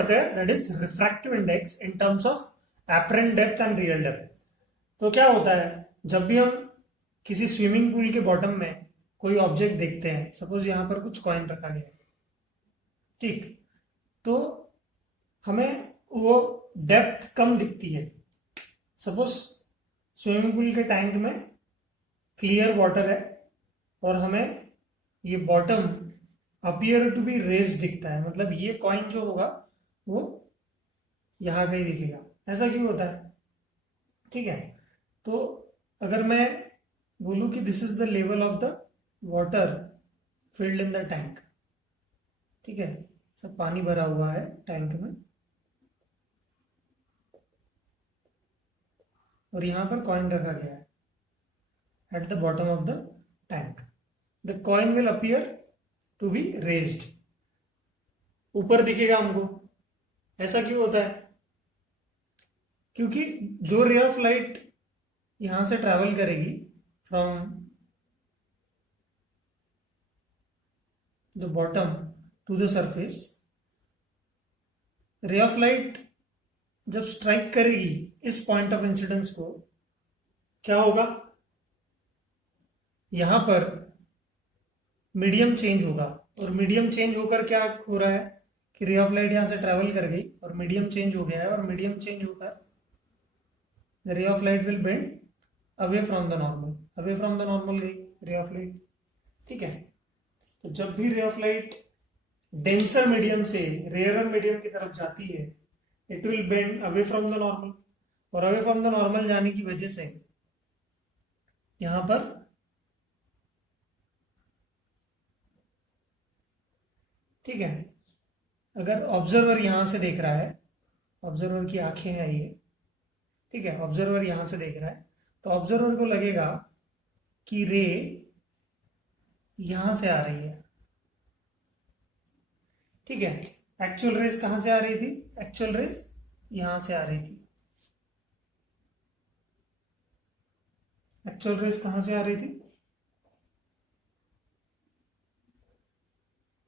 पढ़ते हैं, that is refractive index in terms of apparent depth and real depth. तो क्या होता है, जब भी हम किसी स्विमिंग पूल के बॉटम में कोई ऑब्जेक्ट देखते हैं, सपोज यहां पर कुछ कॉइन रखा गया है, ठीक, तो हमें वो डेप्थ कम दिखती है। सपोज स्विमिंग पूल के टैंक में क्लियर वाटर है और हमें ये bottom appear to be raise दिखता है, मतलब ये कॉइन जो होगा वो यहां कहीं दिखेगा। ऐसा क्यों होता है? ठीक है, तो अगर मैं बोलूं कि this is the level of the water filled in the tank, ठीक है, सब पानी भरा हुआ है टैंक में और यहां पर कॉइन रखा गया है at the bottom of the tank, the coin will appear to be raised, ऊपर दिखेगा हमको। ऐसा क्यों होता है? क्योंकि जो रे ऑफ लाइट यहां से ट्रेवल करेगी from the bottom to the surface, ray of light जब स्ट्राइक करेगी इस पॉइंट ऑफ इंसिडेंस को, क्या होगा, यहां पर मीडियम चेंज होगा और मीडियम चेंज होकर क्या हो रहा है कि रे ऑफ लाइट यहां से ट्रेवल कर गई और मीडियम चेंज हो गया है, और मीडियम चेंज होकर the ray of light will bend away from the normal, away from the normal गई रे ऑफ लाइट। ठीक है, तो जब भी रे ऑफ लाइट डेंसर मीडियम से रेयरर मीडियम की तरफ जाती है, it will bend away from the normal, और अवे फ्रॉम द नॉर्मल जाने की वजह से यहां पर ठीक है, अगर ऑब्जर्वर यहां से देख रहा है, ऑब्जर्वर की आंखें हैं ये, ठीक है, ऑब्जर्वर यहां से देख रहा है, तो ऑब्जर्वर को लगेगा कि रे यहां से आ रही है। ठीक है, एक्चुअल रेस कहां से आ रही थी? एक्चुअल रेस यहां से आ रही थी। एक्चुअल रेस कहां से आ रही थी?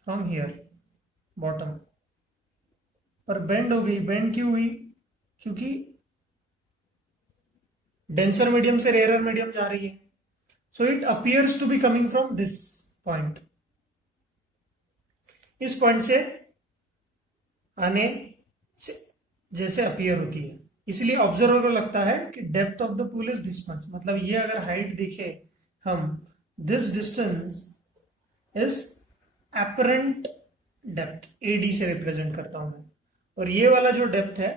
फ्रॉम हियर, बॉटम, पर बेंड हो गई। बेंड क्यों हुई? क्योंकि डेंसर मीडियम से रेयरर मीडियम जा रही है, so it appears to be coming from this point, इस पॉइंट से आने से जैसे अपीयर होती है, इसलिए ऑब्जर्वर को लगता है कि depth of the pool is this much, मतलब ये अगर हाइट देखे हम, this distance is apparent depth, AD से रिप्रेजेंट करता हूं मैं, और ये वाला जो डेप्थ है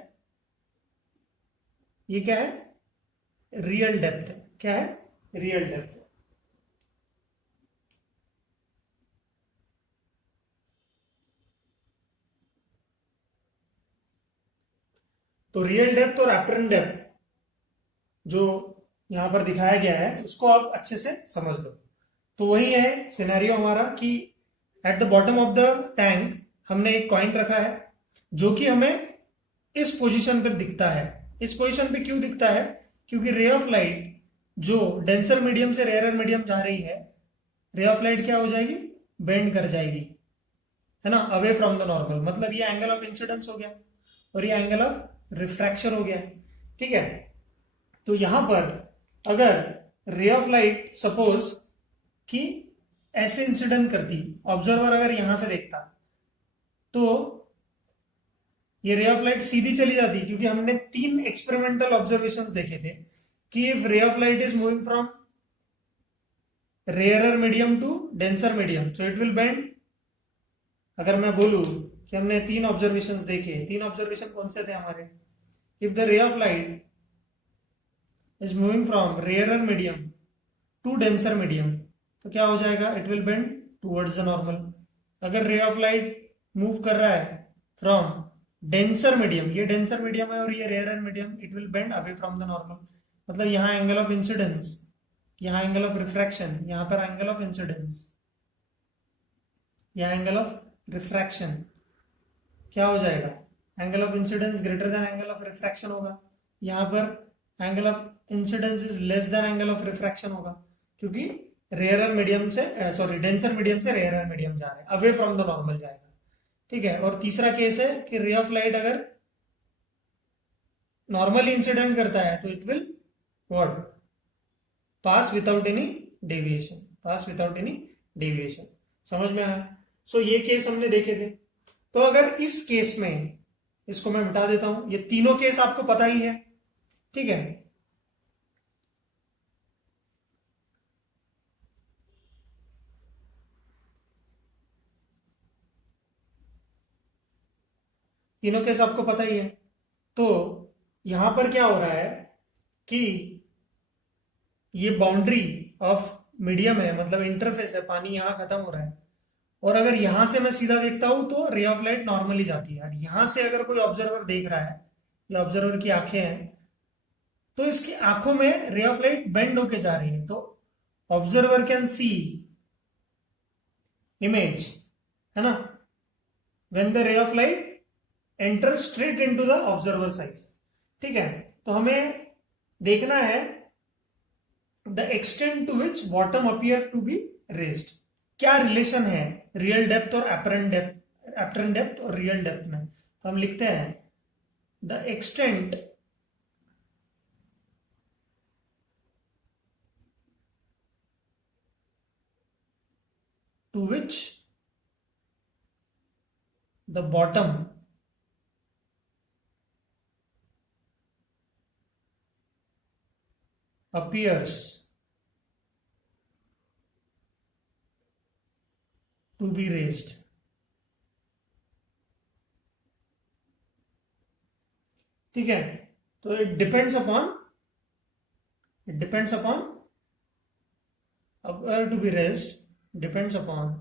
ये क्या है? रियल डेप्थ है। क्या है? Real depth. तो रियल डेप्थ और एपरेंट डेप्थ जो यहां पर दिखाया गया है उसको आप अच्छे से समझ लो। तो वही है सिनेरियो हमारा कि eight the bottom of the tank हमने एक कॉइन रखा है जो कि हमें इस पोजीशन पर दिखता है। इस पोजीशन पे क्यों दिखता है? क्योंकि रे ऑफ लाइट जो डेंसर मीडियम से रेयरर मीडियम जा रही है, रे ऑफ लाइट क्या हो जाएगी? बेंड कर जाएगी, है ना, अवे फ्रॉम द नॉर्मल, मतलब ये एंगल ऑफ इंसिडेंस हो गया और ये एंगल ऑफ रिफ्रैक्शन हो गया। ठीक है, तो यहां पर अगर रे ऑफ लाइट सपोज कि ऐसे इंसिडेंट करती, ऑब्जर्वर अगर यहां से देखता, तो ये रे ऑफ लाइट सीधी चली जाती, क्योंकि हमने 3 एक्सपेरिमेंटल ऑब्जर्वेशंस देखे थे कि if ray of light is moving from rarer medium to denser medium, so it will bend. अगर मैं बोलूं कि हमने 3 ऑब्जर्वेशंस देखे, 3 ऑब्जर्वेशन कौन से थे हमारे? If the ray of light is moving from rarer medium to denser medium, तो क्या हो जाएगा? It will bend towards the normal. अगर रे ऑफ लाइट मूव कर रहा है फ्रॉम डेंसर मीडियम, ये डेंसर मीडियम है और ये rarer medium, it will bend away from the normal, मतलब यहां एंगल ऑफ इंसिडेंस, यहां एंगल ऑफ रिफ्रैक्शन, यहां पर एंगल ऑफ इंसिडेंस, यहां एंगल ऑफ रिफ्रैक्शन क्या हो जाएगा? Angle of incidence greater than angle of refraction होगा। यहां पर angle of incidence is less than angle of refraction होगा, क्योंकि रेयरर मीडियम से सॉरी डेंसर मीडियम से रेयरर मीडियम जा रहे हैं, अवे फ्रॉम द नॉर्मल जाएगा। ठीक है। और तीसरा केस है कि रे ऑफ लाइट अगर नॉर्मली इंसिडेंट करता है तो it will what, pass without any deviation, pass without any deviation. समझ में आया? सो ये केस हमने देखे थे। तो अगर इस केस में, इसको मैं मिटा देता हूं, ये तीनों केस आपको पता ही है, ठीक है। तीनों केस आपको पता ही है। तो यहां पर क्या हो रहा है कि ये बाउंड्री ऑफ मीडियम है, मतलब इंटरफेस है, पानी यहां खत्म हो रहा है। और अगर यहां से मैं सीधा देखता हूं तो रे ऑफ लाइट नॉर्मली जाती है। और यहां से अगर कोई ऑब्जर्वर देख रहा है, या ऑब्जर्वर की आंखें हैं, तो इसकी आंखों में रे ऑफ लाइट बेंड होके जा रही है। तो ऑब्जर्वर कैन सी इमेज, है ना, when the ray of light enter straight into the observer size. ठीक है। तो हमें देखना है the extent to which bottom appear to be raised. क्या रिलेशन है रियल डेप्थ और एपरेंट डेप्थ और रियल डेप्थ में? तो हम लिखते हैं the extent to which the bottom appears to be raised। ठीक है। तो it depends upon appear to be raised depends upon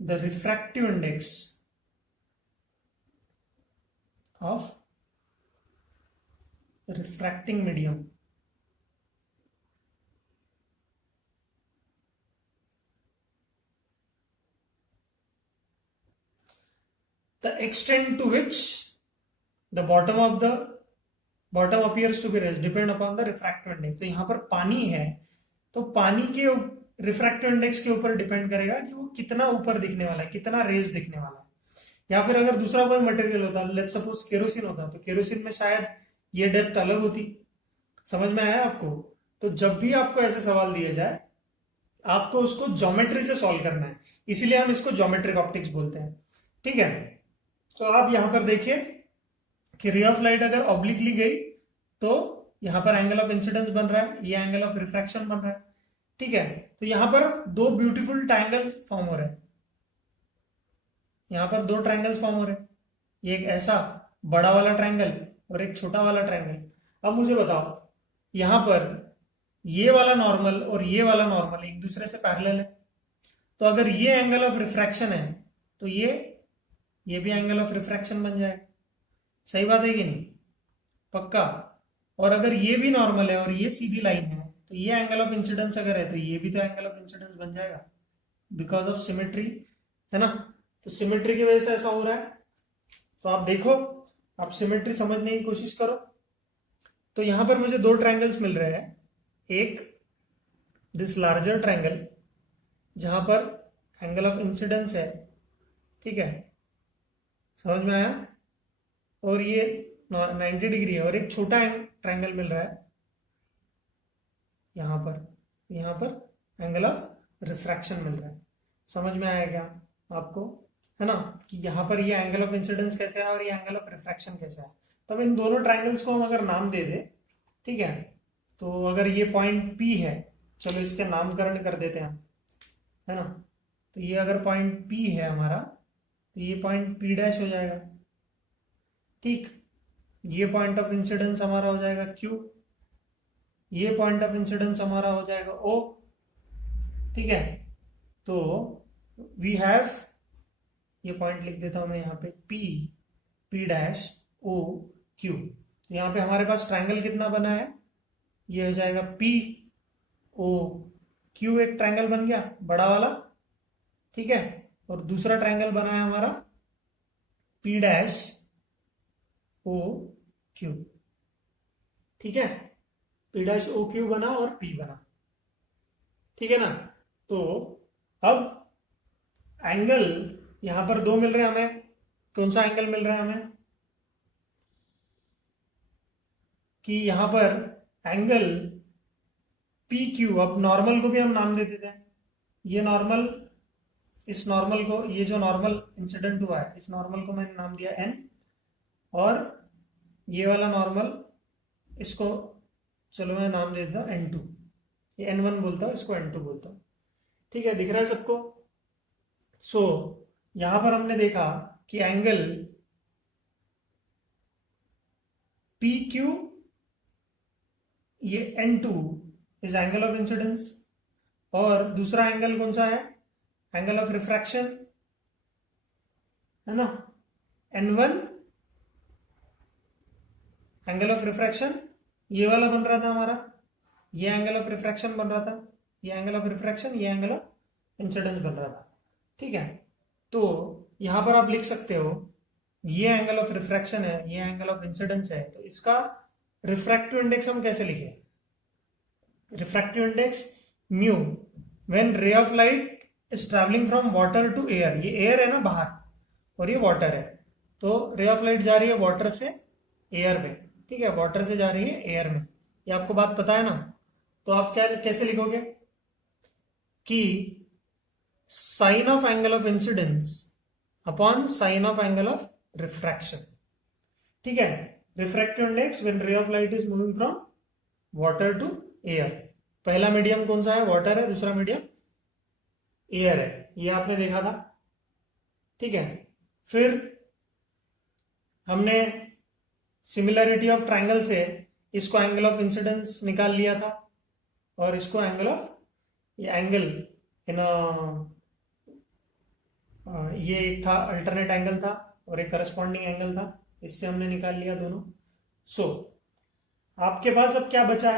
the refractive index of refracting medium। the extent to which the bottom appears to be raised depend upon the refractive index। तो यहां पर पानी है, तो पानी के रिफ्रैक्टिव इंडेक्स के ऊपर डिपेंड करेगा कि वो कितना ऊपर दिखने वाला है, कितना रेज दिखने वाला है। या फिर अगर दूसरा कोई मटेरियल होता, लेट्स सपोज केरोसिन होता, तो केरोसिन में शायद ये डेप्थ अलग होती। समझ में आया आपको? तो जब भी आपको ऐसे सवाल दिए जाए, आपको उसको ज्योमेट्री से सॉल्व करना है, इसीलिए हम इसको ज्योमेट्रिक ऑप्टिक्स बोलते हैं। ठीक है। तो आप यहां पर देखिए कि रे ऑफ लाइट अगर ऑब्लिकली गई तो यहां पर एंगल ऑफ इंसिडेंस बन रहा है, ये एंगल ऑफ रिफ्रैक्शन बन रहा है। ठीक है। तो यहां पर दो ब्यूटीफुल ट्रायंगल फॉर्म हो रहे हैं, यहां पर दो ट्रायंगल्स फॉर्म हो रहे हैं, ये एक ऐसा बड़ा वाला ट्रायंगल और एक छोटा वाला ट्रायंगल। अब मुझे बताओ, यहां पर ये वाला नॉर्मल और ये वाला नॉर्मल एक दूसरे से पैरेलल है। तो अगर ये एंगल ऑफ रिफ्रैक्शन है तो ये भी एंगल ऑफ रिफ्रैक्शन बन जाएगा। सही बात है कि नहीं? पक्का। और अगर ये भी नॉर्मल है और ये सीधी लाइन है, तो ये एंगल ऑफ इंसिडेंस अगर है तो ये भी तो एंगल ऑफ इंसिडेंस बन जाएगा, बिकॉज ऑफ सिमेट्री, है ना। तो सिमेट्री की वजह से ऐसा हो रहा है। तो आप देखो, आप सिमेट्री समझने की कोशिश करो। तो यहां पर मुझे दो ट्रायंगल्स मिल रहे हैं, एक दिस लार्जर ट्रायंगल जहां पर एंगल ऑफ इंसिडेंस है, ठीक है, समझ में आया, और ये 90 डिग्री है, और एक छोटा ट्रायंगल मिल रहा है यहां पर एंगल ऑफ रिफ्रैक्शन मिल रहा है। समझ में आया क्या आपको? है ना, कि यहां पर ये एंगल ऑफ इंसिडेंस कैसे है और ये एंगल ऑफ रिफ्रैक्शन कैसे है। तो अब इन दोनों ट्रायंगल्स को हम अगर नाम दे दे, ठीक है, तो अगर ये पॉइंट P है, चलो इसके नामकरण कर देते हैं, है ना। तो ये अगर पॉइंट P है हमारा, तो ये पॉइंट P डैश हो जाएगा। ठीक। ये पॉइंट ऑफ इंसिडेंस हमारा हो जाएगा Q, ये पॉइंट ऑफ इंसिडेंस हमारा हो जाएगा O। ठीक है। तो वी हैव, ये पॉइंट लिख देता हूं मैं यहाँ पे, P डैश O Q। यहाँ पे हमारे पास ट्रायंगल कितना बना है, ये हो जाएगा P O Q, एक ट्रायंगल बन गया बड़ा वाला। ठीक है। और दूसरा ट्रायंगल बना है हमारा P डैश O Q। ठीक है। पी डैश ओ क्यू बना और पी बना, ठीक है ना। तो अब एंगल यहां पर दो मिल रहे हैं हमें, कौन सा एंगल मिल रहा है हमें कि यहां पर एंगल पी क्यू, अब नॉर्मल को भी हम नाम दे देते हैं, ये नॉर्मल, इस नॉर्मल को, ये जो नॉर्मल इंसिडेंट हुआ है इस नॉर्मल को मैंने नाम दिया एन, और ये वाला नॉर्मल इसको चलो मैं नाम दे देता हूं N2, ये N1 बोलता हूं, इसको N2 बोलता हूं, ठीक है, दिख रहा है सबको। सो यहां पर हमने देखा कि एंगल पी क्यू, ये N2 is angle of incidence, और दूसरा एंगल कौन सा है, एंगल ऑफ रिफ्रैक्शन, है ना, N1 एंगल ऑफ रिफ्रैक्शन, ये वाला बन रहा था हमारा, ये एंगल ऑफ रिफ्रैक्शन बन रहा था, ये एंगल ऑफ रिफ्रैक्शन, ये एंगल ऑफ इंसिडेंस बन रहा था, ठीक है। तो यहां पर आप लिख सकते हो ये एंगल ऑफ रिफ्रैक्शन है, ये एंगल ऑफ इंसिडेंस है, तो इसका रिफ्रैक्टिव इंडेक्स हम कैसे लिखें, refractive index mu when ray of light is travelling from water to air, ये एयर है ना बाहर और ये वाटर है, तो रे ऑफ लाइट जा रही है वाटर से एयर में, ठीक है, वाटर से जा रही है एयर में, ये आपको बात पता है ना। तो आप क्या कैसे लिखोगे कि sine of angle of incidence upon sine of angle of refraction, ठीक है, refractive index when ray of light is moving from water to air, पहला मीडियम कौन सा है, वाटर है, दूसरा मीडियम एयर है, ये आपने देखा था, ठीक है। फिर हमने सिमिलरिटी ऑफ ट्रायंगल से इसको एंगल ऑफ इंसिडेंस निकाल लिया था, और इसको एंगल ऑफ, ये एंगल इन ये एक था अल्टरनेट एंगल था और एक करस्पॉन्डिंग एंगल था, इससे हमने निकाल लिया दोनों। सो आपके पास अब क्या बचा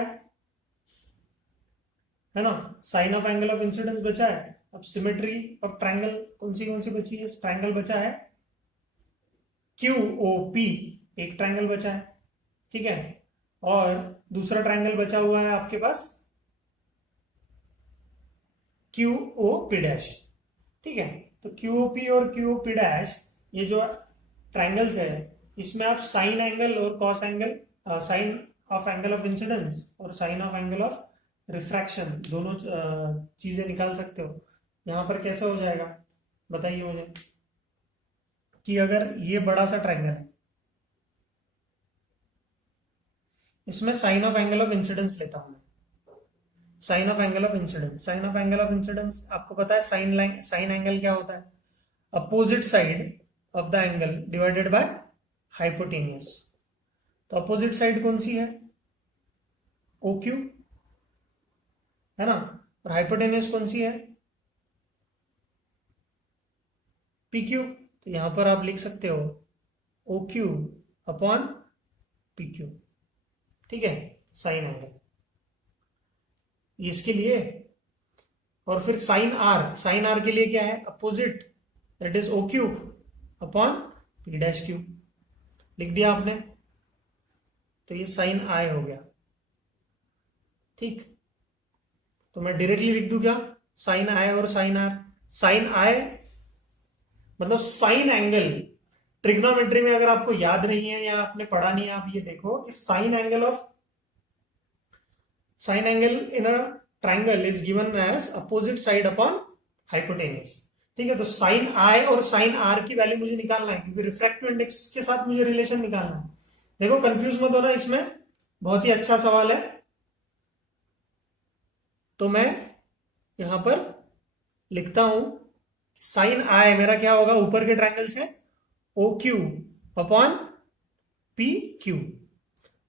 है ना, sine of angle of incidence बचा है। अब सिमेट्री ऑफ ट्रायंगल कौन सी बची है, ट्रायंगल बचा है क्यू ओ पी, एक ट्रायंगल बचा है, ठीक है, और दूसरा ट्रायंगल बचा हुआ है आपके पास क्यू ओ पी डैश, ठीक है। तो क्यू ओ पी और क्यू ओ पी डैश, ये जो ट्रायंगल्स है इसमें आप साइन एंगल और cos angle, sine of angle of incidence और sine of angle of refraction दोनों चीजें निकाल सकते हो। यहां पर कैसे हो जाएगा बताइए मुझे, कि अगर ये बड़ा सा ट्रायंगल है, इसमें sine of angle of incidence लेता हूं मैं, sine of angle of incidence, sine of angle of incidence आपको पता है साइन एंगल क्या होता है, opposite side of the angle divided by hypotenuse. तो अपोजिट साइड कौन सी है, ओ क्यू, है ना, और हाइपोटेनियस कौन सी है, पी क्यू। तो यहां पर आप लिख सकते हो O Q upon P Q, ठीक है, साइन एंगल इसके लिए। और फिर साइन आर के लिए क्या है, opposite, that is O Q upon P dash Q, लिख दिया आपने। तो ये साइन आई हो गया, ठीक। तो मैं डायरेक्टली लिख दूं क्या, साइन आई और साइन आर। साइन आई मतलब साइन एंगल, ट्रिग्नोमेट्री में अगर आपको याद नहीं है या आपने पढ़ा नहीं है, आप ये देखो कि sine angle in a triangle is given as opposite side upon hypotenuse, ठीक है। तो साइन आई और साइन आर की वैल्यू मुझे निकालना है, क्योंकि रिफ्रैक्टिव इंडेक्स के साथ मुझे रिलेशन निकालना है। देखो कंफ्यूज मत होना, इसमें बहुत ही अच्छा सवाल है। तो मैं यहां पर लिखता हूं साइन आई मेरा क्या होगा, ऊपर के ट्रायंगल से O Q upon P Q,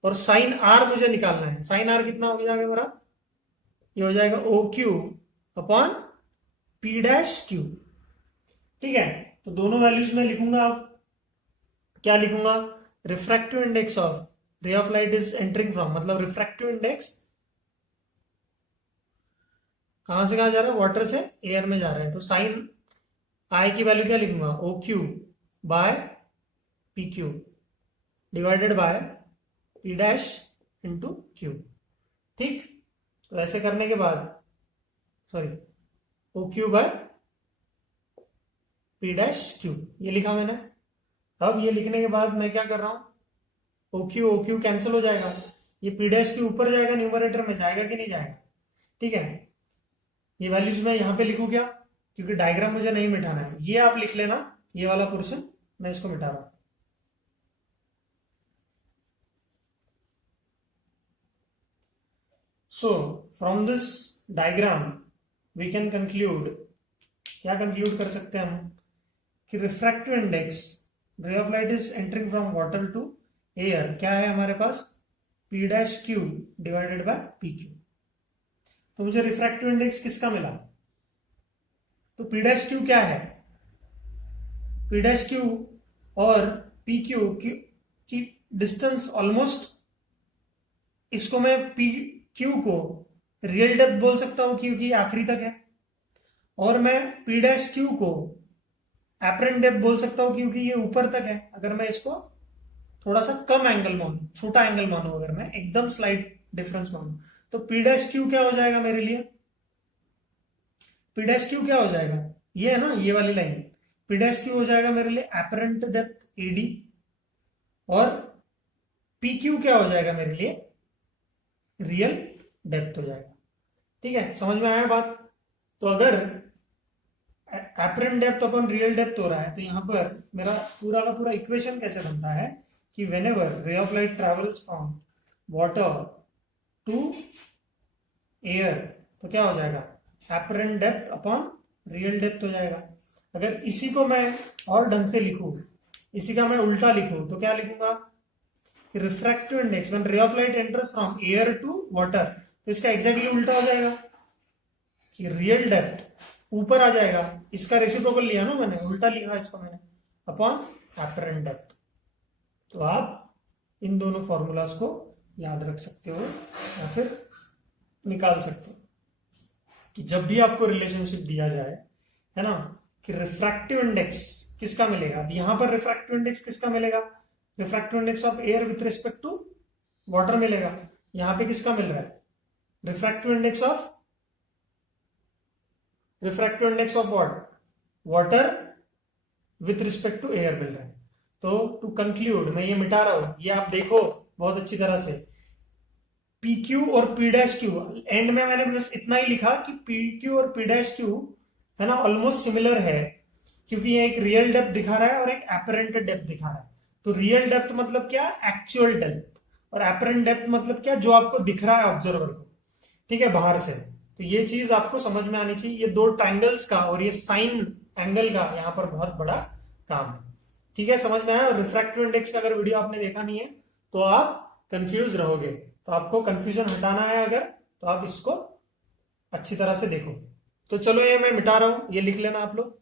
और साइन आर मुझे निकालना है। साइन आर कितना हो जाएगा मेरा, ये हो जाएगा O Q upon P dash Q, ठीक है। तो दोनों वैल्यूज में लिखूंगा, अब क्या लिखूंगा, रिफ्रैक्टिव इंडेक्स ऑफ रे of light is entering from, मतलब रिफ्रैक्टिव इंडेक्स कहां से कहां जा रहा है, वाटर से एयर में जा रहा है। तो साइन आई की वैल्यू क्या लिखूंगा, O Q by P Q divided by P dash into Q, ठीक, तो ऐसे करने के बाद sorry O Q by P dash Q ये लिखा मैंने। अब ये लिखने के बाद मैं क्या कर रहा हूं, ओ क्यू कैंसिल हो जाएगा, ये पी डैश क्यू ऊपर जाएगा, न्यूमरेटर में जाएगा कि नहीं जाएगा। ठीक है, ये वैल्यूज मैं यहां पे लिखूं क्या, क्योंकि डायग्राम मुझे नहीं मिटाना है, ये आप लिख लेना, ये वाला पोर्शन मैं इसको मिटा रहा हूं। So from this diagram we can conclude, क्या कंक्लूड कर सकते हैं हम कि refractive index, ray of light is entering from water to air, क्या है हमारे पास, P dash Q divided by P Q. तो मुझे रिफ्रैक्टिव इंडेक्स किसका मिला, तो पी डैश क्यू क्या है, पी डैश क्यू और पी क्यू की डिस्टेंस ऑलमोस्ट, इसको मैं पी क्यू को रियल डेप्थ बोल सकता हूं क्योंकि आखिरी तक है, और मैं पी डैश क्यू को एपरेंट डेप्थ बोल सकता हूं क्योंकि ये ऊपर तक है। अगर मैं इसको थोड़ा सा कम एंगल मानू, छोटा एंगल मानू, अगर मैं एकदम स्लाइट डिफरेंस मानू, तो पी डैश क्यू क्या हो जाएगा मेरे लिए, पी डैश क्यू क्या हो जाएगा, ये है ना ये वाली लाइन, पी डैश क्यू हो जाएगा मेरे लिए एपरेंट डेप्थ एडी, और पी क्यू क्या हो जाएगा मेरे लिए रियल डेप्थ हो जाएगा। ठीक है, समझ में आया बात। तो अगर apparent depth upon real depth हो रहा है, तो यहां पर मेरा पूरा का पूरा इक्वेशन कैसे बनता है कि whenever ray of light travels from water to air, तो क्या हो जाएगा, apparent depth upon real depth हो जाएगा। अगर इसी को मैं और ढंग से लिखूं, इसी का मैं उल्टा लिखूं, तो क्या लिखूंगा, refractive index when ray of light enters from air to water, तो इसका एग्जैक्टली उल्टा हो जाएगा कि रियल डेप्थ ऊपर आ जाएगा, इसका रेसिप्रोकल लिया ना मैंने, उल्टा लिखा इसको मैंने, अपॉन एपरेंट डेप्थ। तो आप इन दोनों फॉर्मूलाज को याद रख सकते हो या फिर निकाल सकते हो कि जब भी आपको रिलेशनशिप दिया जाए, है ना, कि रिफ्रैक्टिव इंडेक्स किसका मिलेगा, अब यहां पर रिफ्रैक्टिव इंडेक्स किसका मिलेगा, refractive index of air with respect to water मिलेगा। यहां पे किसका मिल रहा है, refractive index of what, water with respect to air मिल रहा है। तो टू कंक्लूड, मैं ये मिटा रहा हूं, ये आप देखो बहुत अच्छी तरह से, पी क्यू और पी डैश क्यू, एंड में मैंने बस इतना ही लिखा कि पी क्यू और पी डैश क्यू है ना ऑलमोस्ट सिमिलर है, क्योंकि ये एक रियल डेप्थ दिखा रहा है और एक एपरेंट डेप्थ दिखा रहा है। तो रियल डेप्थ मतलब क्या, एक्चुअल डेप्थ, और एपरेंट डेप्थ मतलब क्या, जो आपको दिख रहा है ऑब्जर्वर को, ठीक है, बाहर से। तो ये चीज आपको समझ में आनी चाहिए, ये दो ट्राइंगल्स का और ये साइन एंगल का यहाँ पर बहुत बड़ा काम है। ठीक है, समझ में आया। और रिफ्रैक्टिव इंडेक्स का अगर वीडियो आपने देखा नहीं है तो आप कंफ्यूज रहोगे, तो आपको कंफ्यूजन हटाना है अगर, तो आप इसको अच्छी तरह से देखो। तो चलो ये मैं मिटा रहा हूं, ये लिख लेना आप लोग।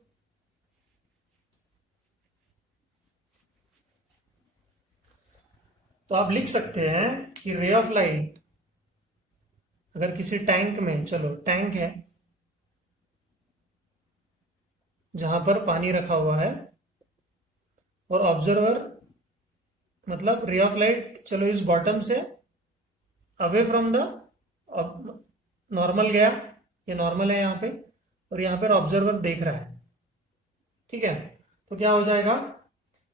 तो आप लिख सकते हैं कि रे ऑफ लाइट अगर किसी टैंक में, चलो टैंक है जहां पर पानी रखा हुआ है, और ऑब्जर्वर मतलब रे ऑफ लाइट चलो इस बॉटम से अवे फ्रॉम द नॉर्मल गया, ये नॉर्मल है यहाँ पे, और यहाँ पर ऑब्जर्वर देख रहा है। ठीक है, तो क्या हो जाएगा,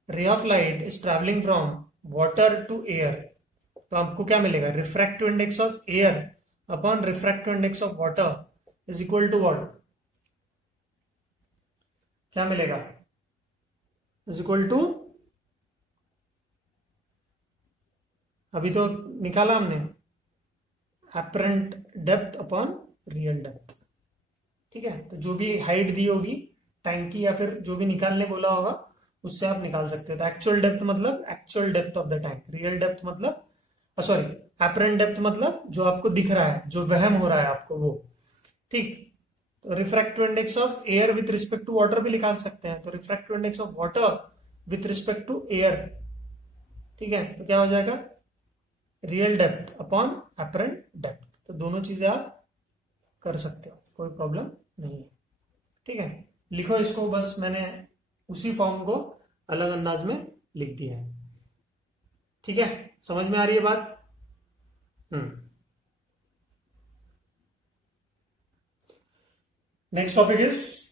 ray of light is travelling from water to air, तो आपको क्या मिलेगा, refractive index of air upon refractive index of water is equal to what, क्या मिलेगा, इज इक्वल टू, अभी तो निकाला हमने, apparent depth upon real depth. ठीक है, तो जो भी हाइट दी होगी टैंक की या फिर जो भी निकालने बोला होगा उससे आप निकाल सकते हो। तो एक्चुअल डेप्थ मतलब actual depth of the tank, real depth मतलब सॉरी एपरेंट डेप्थ मतलब जो आपको दिख रहा है, जो वहम हो रहा है आपको वो। ठीक, तो refractive index of air with respect to water भी निकाल सकते हैं, तो refractive index of water with respect to air. ठीक है, तो क्या हो जाएगा, real depth upon apparent depth. तो दोनों चीजें आप कर सकते हो, कोई प्रॉब्लम नहीं है। ठीक है, लिखो इसको, बस मैंने उसी फॉर्म को अलग अंदाज में लिख दिया है। ठीक है, समझ में आ रही है बात। Next topic is